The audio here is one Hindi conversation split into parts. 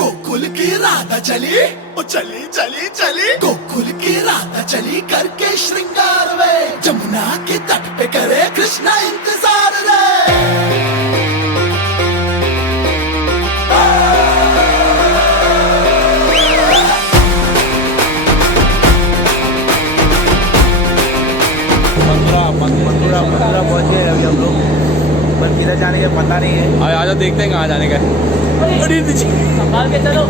गोकुल की राधा चली ओ चली चली चली गोकुल की राधा चली करके श्रृंगार वे जमुना के तट पे करे कृष्णा इंतजार रे। मथुरा पहुंचे अभी हम लोग, पर किधर जाने का पता नहीं है। आजा देखते हैं कहाँ जाने का है। संभाल के चलो।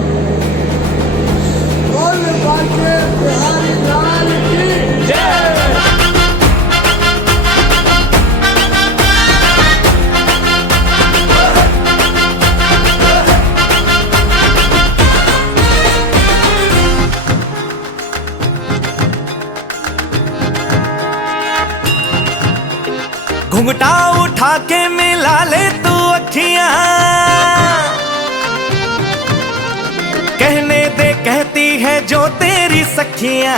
घुंघटा उठा के मिला ले तू अखियां, कहने दे कहती है जो तेरी सखियां।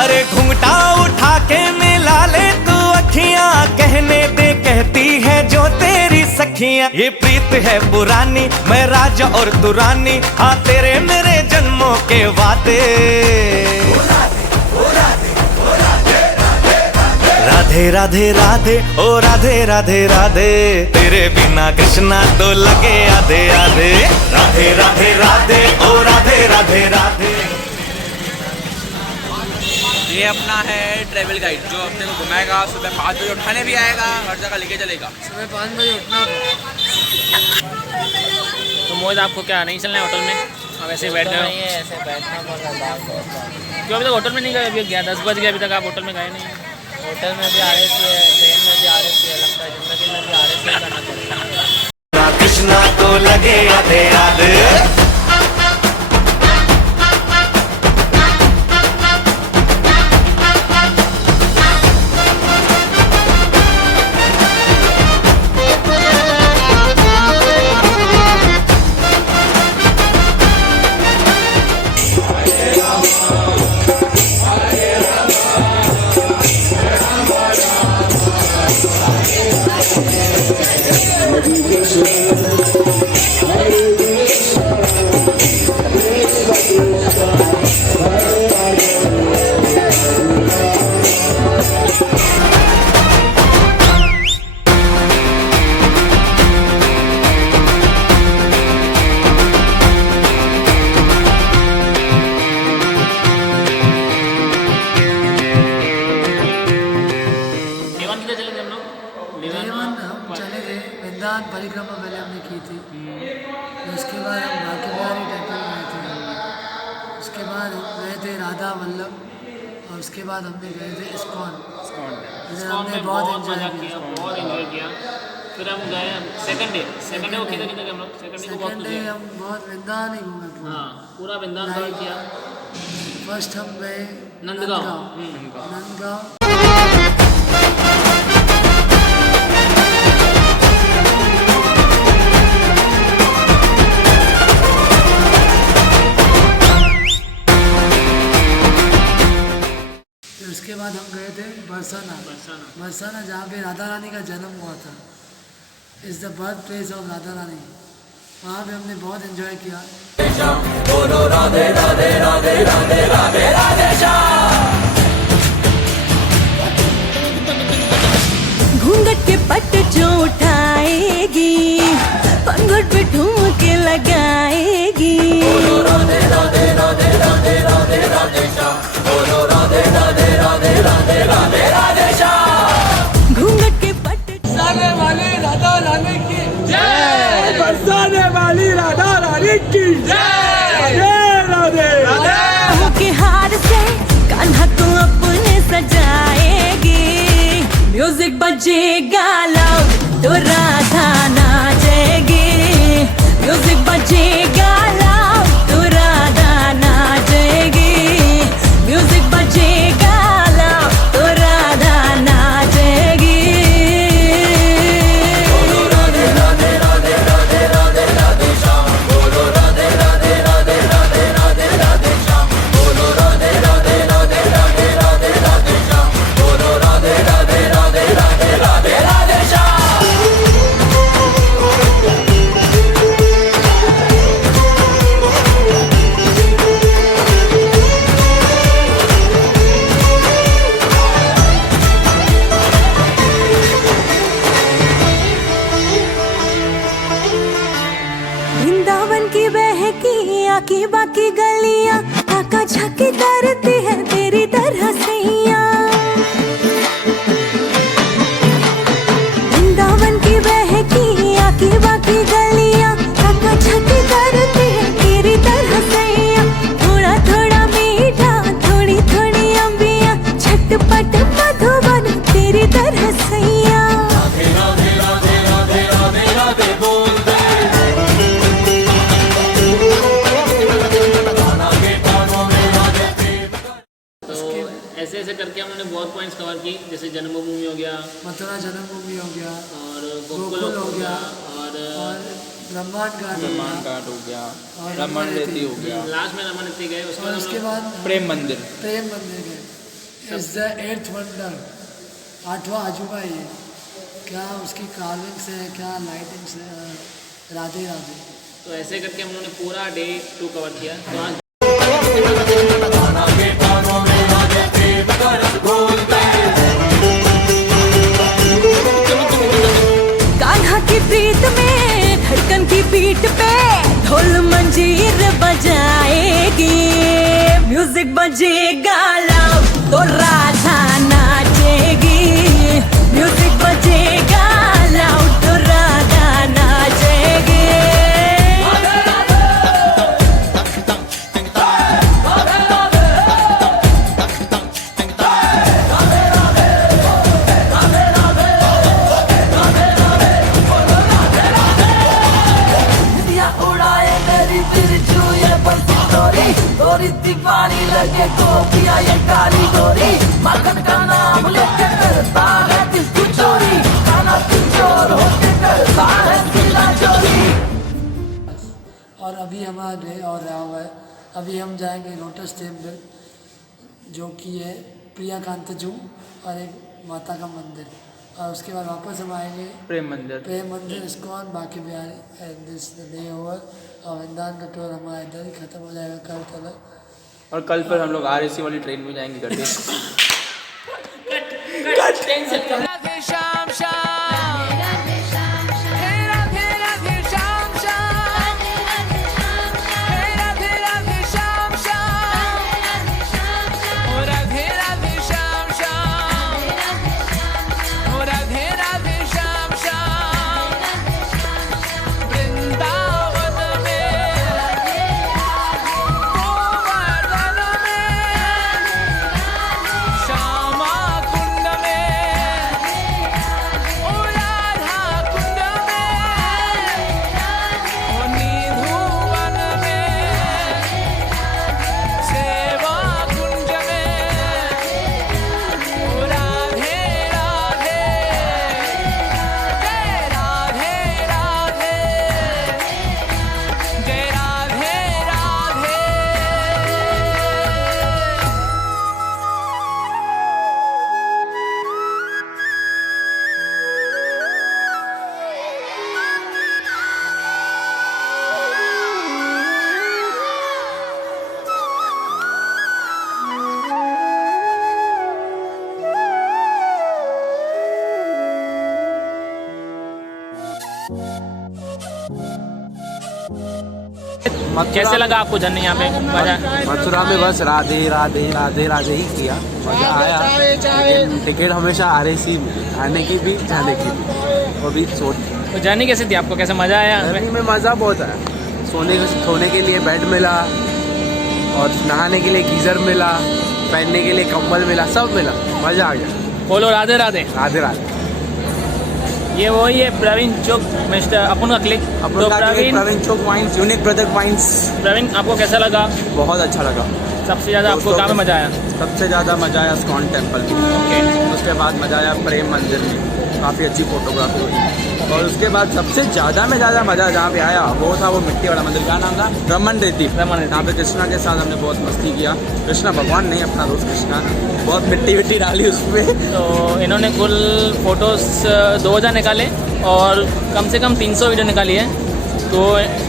अरे घुंघटा उठा के मिला ले तू अखियां, कहने दे कहती है जो तेरी सखियां। ये प्रीत है पुरानी, मैं राजा और तू रानी, हाँ तेरे मेरे जन्मों के वादे। राधे राधे राधे ओ राधे राधे राधे, तेरे बिना कृष्णा तो लगे आधे आधे। राधे राधे राधे ओ राधे राधे राधे। ये अपना है ट्रेवल गाइड जो अपने को घुमाएगा। सुबह 5 बजे उठाने भी आएगा, हर जगह लेके चलेगा। सुबह 5 बजे उठना। तो मोहित आपको क्या नहीं चलना है होटल में? अब ऐसे बैठ गए हो? ऐसे बैठना पड़ता है। क्यों अभी तक होटल में नहीं गए? अभी 10 बज गए, अभी तक आप होटल में गए नहीं। होटल में भी आरएस है, ट्रेन में भी आरएस है, लगता है जिंदगी में भी आरएस ही करना पड़ेगा। कृष्णा तो लगे आधे आधे। परिक्रमा पहले हमने की थी, तो उसके बाद हम बाकी बिहारी टेम्पल गए थे। उसके बाद हम गए थे राधा वल्लभ, और उसके बाद हमने गए थे इस्कॉन। हमने बहुत मज़ा किया, बहुत एंजॉय किया। फिर हम गए सेकंड डे को किधर किधर हम लोग? सेकंड डे हम बहुत वृंदावन ही घूमे पूरा। हाँ, पूरा वृंदावन कवर किया। फर्स्ट हम गए नंदगांव। उसके बाद हम गए थे बरसाना बरसाना जहाँ पे राधा रानी का जन्म हुआ था। Is the birthplace of Radha Rani. वहाँ पे हमने बहुत एंजॉय किया। घूंघट के पट जो उठाएगी, पंघट पे ठुमके लगाएगी। घूंघट के पट बरसाने वाली राधा रानी की जय, बरसाने वाली राधा रानी की जय, जय राधे राधे। के हार से कान्हा को अपने सजाएगी। म्यूजिक बजेगा लाउड तो राधा नाचेगी। म्यूजिक बजेगा लाउड तो राधा नाचेगी। म्यूजिक बजेगा लाउड तो राधा नाचेगी। वृंदावन की बहकी आकी बाकी गलियां, आका झाकी करती है तेरी तरह सैया। वृंदावन की बहकी आकी बाकी गलियां, आका झाकी करती है तेरी तरह सैया। थोड़ा थोड़ा मीठा थोड़ी थोड़ी अंबियां, झटपट मधुबन तेरी तरह सैया। ऐसे ऐसे करके हमने बहुत पॉइंट्स कवर की, जैसे जन्मभूमि हो गया, मथुरा जन्मभूमि हो गया और गोकुल हो गया, और ब्रह्मांड घाट हो गया, और रमन रेती हो गया, लास्ट में रमन रेती गए। और उसके बाद प्रेम मंदिर गए। इज द 8th वंडर, 8वां अजूबा ये। क्या उसकी कार्विंग्स है, क्या लाइटिंग्स है। राधे राधे। तो ऐसे करके हम लोगों ने पूरा डे 2 कवर किया। तो आज कान्हा की प्रीत में धड़कन की पीठ पे ढोल मंजीर बजाएगी। म्यूजिक बजेगा लाउड तो राधा नाचेगी। म्यूजिक बजेगा लाउड तो राधा नाचेगी। उड़ाए मेरी तिरछू ये बंसी डोरी, गोरी दीवानी लगे गोपिया ये काली गोरी। माखन का नाम लेके करता है दिल की चोरी, खाना तू चोर होके करता है दिला चोरी। और अभी हमारा डे और रहा हुआ है। अभी हम जाएंगे लोटस टेम्पल, जो कि है प्रियाकांत जू और एक माता का मंदिर। और उसके बाद वापस हम आएंगे प्रेम मंदिर इस्कॉन बाकी Bihari and this day over. और वृंदावन का टूर हमारा इधर ही खत्म हो जाएगा कल तक। और कल पर हम लोग RAC वाली ट्रेन में जाएंगे करके। राधे श्याम श्याम, राधे श्याम श्याम, हे राधे राधे श्याम श्याम, हे राधे राधे श्याम श्याम, ओ राधे राधे श्याम श्याम, ओ राधे राधे श्याम श्याम। वृंदावन में, गोवर्धन में, श्यामा कुंड में, कैसे लगा आपको जर्नी यहाँ पे? मजा? मथुरा में बस राधे राधे राधे राधे ही किया, मजा आया। लेकिन टिकट हमेशा RAC आने की भी जाने की भी, वो भी सोच। तो जर्नी कैसी थी आपको, कैसे मजा आया? जर्नी में मज़ा बहुत आया। सोने के लिए बेड मिला, और नहाने के लिए गीज़र मिला, पहनने के लिए कंबल मिला, सब मिला, मज़ा आ गया। बोलो राधे राधे। राधे राधे। ये वही है प्रवीण चौक, मिस्टर अपन का क्लिक। तो Praveen Chowk wines, unique brother wines. Praveen आपको कैसा लगा? बहुत अच्छा लगा। सबसे ज़्यादा आपको कहाँ में मजा आया? सबसे ज़्यादा मजा आया इस्कॉन टेम्पल में। ओके। उसके बाद मजा आया प्रेम मंदिर में, काफ़ी अच्छी फोटोग्राफी हुई। और उसके बाद सबसे ज़्यादा मज़ा जहाँ पे आया वो था वो मिट्टी वाला मंदिर, क्या नाम था? रमन रेड्डी। यहाँ पे कृष्णा के साथ हमने बहुत मस्ती किया। कृष्णा भगवान नहीं, अपना दोस्त कृष्णा, बहुत मिट्टी डाली उसमें। तो इन्होंने कुल फोटोज़ 2000 निकाले और कम से कम 300 वीडियो निकाली है। तो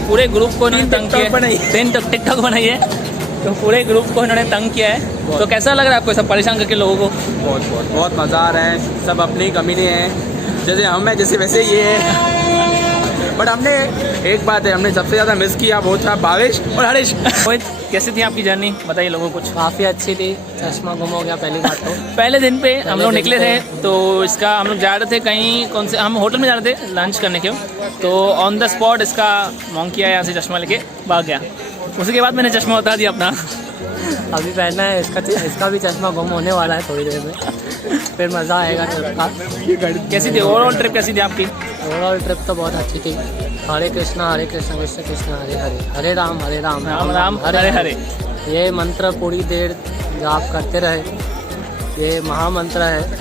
पूरे ग्रुप को इन्होंने तंग किया, 3 टिकटॉक बनाई है। तो पूरे ग्रुप को इन्होंने तंग किया है। तो कैसा लग रहा है आपको सब परेशान करके लोगों को? बहुत मज़ा आ रहा है। सब अपनी कमी नहीं है, जैसे हम हैं जैसे वैसे ये है। बट हमने एक बात है, हमने सबसे ज़्यादा मिस किया वो था भावेश और हरीश। कैसी थी आपकी जर्नी, बताइए लोगों को कुछ। काफ़ी अच्छी थी, चश्मा गुम हो गया पहली बात तो। पहले दिन पे हम लोग निकले थे, तो इसका हम लोग जा रहे थे कहीं, कौन से हम होटल में जा रहे थे लंच करने के। तो ऑन द स्पॉट इसका मोंकी आया, यहाँ से चश्मा लेके भाग गया। उसके बाद मैंने चश्मा उतार दिया अपना। अभी पहना है, इसका भी चश्मा गुम होने वाला है थोड़ी देर में, फिर मज़ा आएगा ट्रिप का। कैसी थी ओवरऑल ट्रिप, कैसी थी आपकी? ओवरऑल ट्रिप तो बहुत अच्छी थी। हरे कृष्णा कृष्ण कृष्ण हरे हरे, हरे राम राम राम हरे हरे। ये मंत्र पूरी देर जाप करते रहे। ये महामंत्र है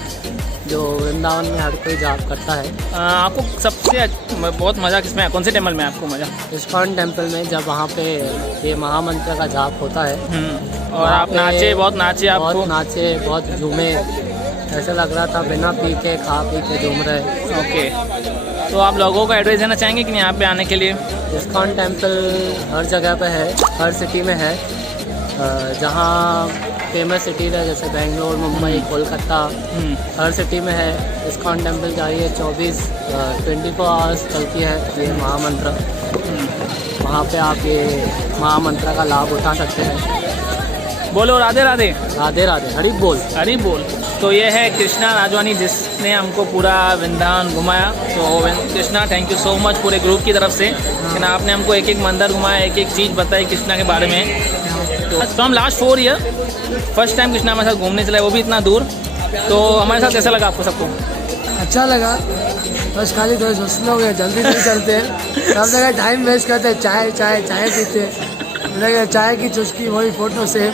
जो वृंदावन में हर कोई जाप करता है। आपको सबसे बहुत मज़ा किसमें, कौन से टेम्पल में आपको मज़ा? इस्कॉन टेम्पल में, जब वहाँ पे ये महामंत्र का जाप होता है। और आप नाचे, बहुत नाचे, आपको बहुत नाचे, बहुत झूमे, ऐसा लग रहा था बिना पी के खा पी के झूम रहे। ओके। तो आप लोगों को एडवाइस देना चाहेंगे कि यहाँ पे आने के लिए? इस्कॉन टेम्पल हर जगह पे है, हर सिटी में है। जहाँ फेमस सिटीज़ है जैसे बेंगलोर, मुंबई, कोलकाता, हर सिटी में है। इस्कॉन टेम्पल जाइए, 24 आवर्स चलती है ये महामंत्र। वहाँ पे आप ये महामंत्र का लाभ उठा सकते हैं। बोलो राधे राधे। राधे राधे, हरी बोल, हरी बोल। तो ये है कृष्णा राजवानी, जिसने हमको पूरा वृंदावन घुमाया। तो Krishna, thank you so much पूरे ग्रुप की तरफ से, लेकिन आपने हमको एक एक मंदिर घुमाया, एक एक चीज़ बताई कृष्णा के बारे में। तो हम last 4 year first time Krishna हमारे साथ घूमने चला, वो भी इतना दूर। तो हमारे साथ कैसा लगा आपको सबको? अच्छा लगा। बस खाली थोड़े सुस्त लोग हैं, जल्दी नहीं चलते हैं, सब जगह टाइम वेस्ट करते हैं, चाय चाय चाय पीते हैं, चाय की चुस्की वही फ़ोटो सेम।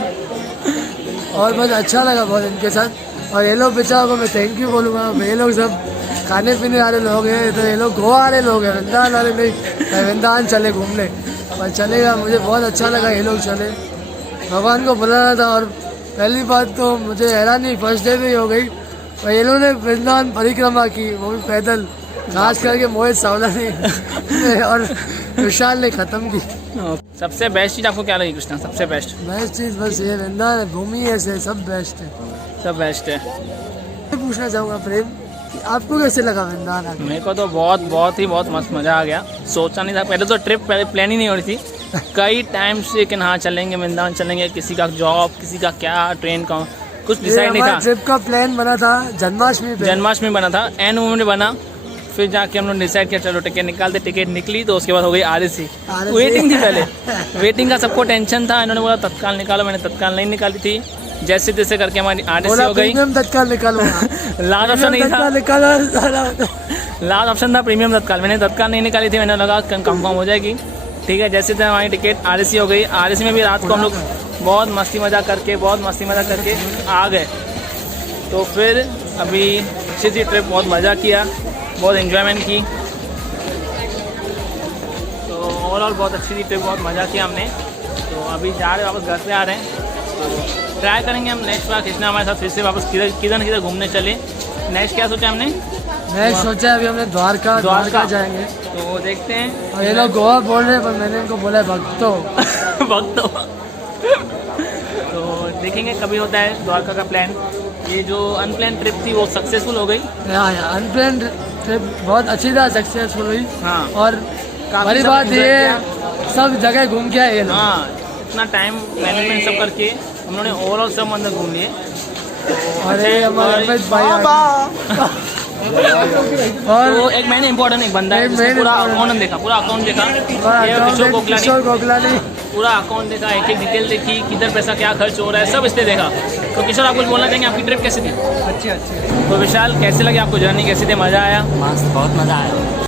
और बस अच्छा लगा बहुत इनके साथ। और ये लोग बेचारों को मैं थैंक यू बोलूँगा। ये लोग सब खाने पीने वाले लोग हैं, तो ये लोग गोवा वाले लोग हैं, वृंदावन वाले नहीं। वृंदावन चले घूमने, पर चलेगा, मुझे बहुत अच्छा लगा ये लोग चले। भगवान को बुलाना था। और पहली बात तो मुझे हैरानी फर्स्ट डे में ही हो गई, और ये लोगों ने वृंदावन परिक्रमा की, वो भी पैदल, खास करके मोहित सावलानी और विशाल ने ख़त्म की। सबसे बेस्ट चीज़ आपको क्या लगी कृष्णा? सबसे बेस्ट चीज़ बस ये वृंदावन भूमि ऐसे सब बेस्ट है, सब बेस्ट है। मैं पूछना चाहूँगा प्रेम कि आपको कैसे लगा वृंदावन? मेरे को तो बहुत मस्त मज़ा आ गया। सोचा नहीं था, पहले तो ट्रिप प्लान ही नहीं हो रही थी कई टाइम से कि हाँ चलेंगे वृंदावन चलेंगे। किसी का जॉब, किसी का क्या, ट्रेन का, कुछ डिसाइड नहीं था। ट्रिप का प्लान बना था जन्माष्टमी बना था, एंड मोमेंट बना। फिर जाके हम लोग डिसाइड किया चलो टिकट निकालते, टिकट निकली तो उसके बाद हो गई RAC। वेटिंग थी पहले, वेटिंग का सबको टेंशन था। इन्होंने बोला तत्काल निकालो, मैंने तत्काल नहीं निकाली थी। जैसे तैसे करके हमारी RAC हो गई। तत्काल निकालो। लास्ट ऑप्शन नहीं था, लास्ट ऑप्शन था प्रीमियम तत्काल। मैंने तत्काल नहीं निकाली थी, मैंने लगा कंफर्म हो जाएगी। ठीक है, जैसे तैसे हमारी टिकट RAC हो गई। RAC में भी रात को हम लोग बहुत मस्ती मज़ा करके आ गए। तो फिर अभी अच्छी ट्रिप, बहुत मज़ा किया, बहुत एंजॉयमेंट की। तो ओवरऑल बहुत अच्छी थी ट्रिप, बहुत मज़ा किया हमने। तो अभी जा रहे वापस घर पे आ रहे हैं। तो ट्राई करेंगे हम नेक्स्ट बार कृष्णा हमारे साथ फिर से वापस किधर घूमने चले। नेक्स्ट क्या सोचा हमने? नेक्स्ट सोचा अभी हमने द्वारका जाएंगे। तो देखते हैं। और ये लोग गोवा बोल रहे हैं, पर मैंने इनको बोला भक्तो तो देखेंगे कभी होता है द्वारका का प्लान। ये जो अनप्लान ट्रिप थी वो सक्सेसफुल हो गई। अनप्लान ट्रिप बहुत अच्छी तरह सक्सेसफुल हुई। हाँ, और बड़ी बात ये सब जगह घूम के आए ये लोग। हाँ, इतना टाइम मैनेजमेंट सब करके हम लोगों ने ओवरऑल सब मंदिर घूम लिए। अरे हमारे रमेश भाई और तो एक मैंने इम्पोर्टेंट एक बंदा है जिसने पूरा अकाउंट देखा, पूरा अकाउंट देखा। ये किशोर गोखलानी पूरा अकाउंट देखा, एक एक डिटेल देखी, किधर पैसा क्या खर्च हो रहा है, सब इसने देखा। तो किशोर, आप कुछ बोलना चाहेंगे? आपकी ट्रिप कैसी थी? अच्छी। तो विशाल, कैसे लगे आपको जर्नी, कैसी थी? मज़ा आया? मस्त, बहुत मज़ा आया।